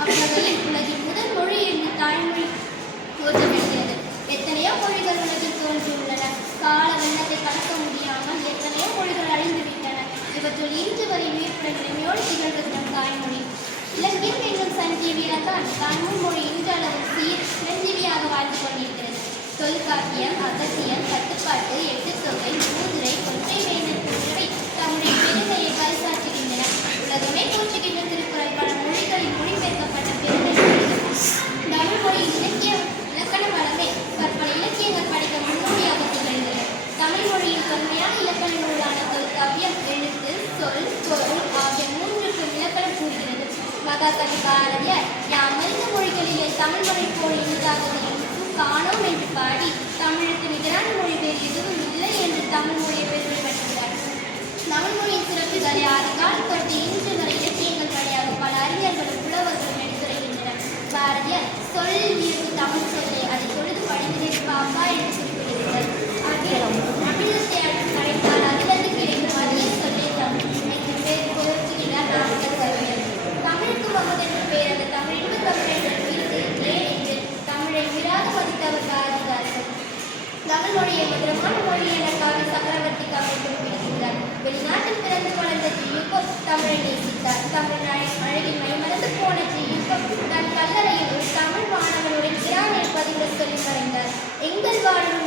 அவ்வகையில் உலகின் முதல் மொழி என்று தாய்மொழி போற்றப்படுகிறது. எத்தனையோ மொழிகள் உலகில் தோன்றியுள்ளன. கால வெள்ளத்தை கடக்க முடியாமல் எத்தனையோ மொழிகள் அழிந்துவிட்டன. இவற்றுள் இன்று வரை உயிர்ப்புடன் இளமையோடு திகழ்கிறது நம் தாய்மொழி. இலங்கையில் என்னும் சஞ்சீவியால்தான் தாய்மொழி மொழி இன்றளவும் சிரஞ்சீவியாக வாழ்ந்து கொண்டிருக்கிறது. தொல்காப்பியம், அகத்தியம், கட்டுப்பாட்டு, எட்டுத்தொகை, மூதுரை, கொன்றை வேந்தர் போன்றவை தம்முடைய பெருமையை பறைசாற்றுகின்றன. உலகமே போற்றுகின்ற திருக்குறள் பல மொழிகளில் மொழிபெயர்க்கப்பட்ட பெருமை தமிழ் மொழியின் இலக்கிய இலக்கண வளமே பற்பல இலக்கியங்கள் படிக்க முன்னோடியாக திகழ்கிறது. தமிழ் மொழியின் தொன்மையான இலக்கண நூலான தொல்காப்பியம் எழுத்து, சொல், பொருள் ஆகிய மூன்றுக்கும் இலக்கணம் கூறுகிறது. மகாகவி பாரதியார் யாம் அறிந்த மொழிகளிலே தமிழ் மொழி போல் இனிதாக காணோம் என்று பாடி தமிழுக்கு நிகரான மொழி வேறு எதுவும் இல்லை என்று தமிழ் மொழியை பெருமைப்படுத்துகிறார். தமிழ் மொழியின் சிறப்புகளை ஆதிகாலம் தொட்டு இன்று வரை இலக்கியங்கள் வழியாக பல அறிஞர்களும் புலவர்களும் எடுத்துரைக்கின்றனர். பாரதியார் சொல்லில் இருந்து தமிழ் சொல்லை அதை பொழுது படித்ததை பாப்பா என்று குறிப்பிடுகிறார். அமிர்தத்தை அடைத்தால் அதிலிருந்து கிடைக்கும் அதிக சொல்லே தமிழ் என்று பேர் பொருத்துகிறார் நாமக்கல் கவிஞர். தமிழுக்கு மகன் என்ற பெயர் அந்த தமிழின்பு தமிழ் என்ற உயிருக்கு ஏன் என்று தமிழை விராத மதித்தவர் பாரதிதாசன். தமிழ் மொழியை மதுரமான மொழி என காவி சக்கரவர்த்தி கவி குறிப்பிடுகிறார். வெளிநாட்டில் பிறந்து வளர்ந்த ஜியுக்கோ தமிழை நேசித்தார். தமிழ் அழகில் மைமறந்து போன ஜியுக்கோ தன் கல்லறையில் ஒரு தமிழ் மாணவனுடன் கிரானில் பதிவு சொல்லி மறைந்தார். எங்கள் வாழும்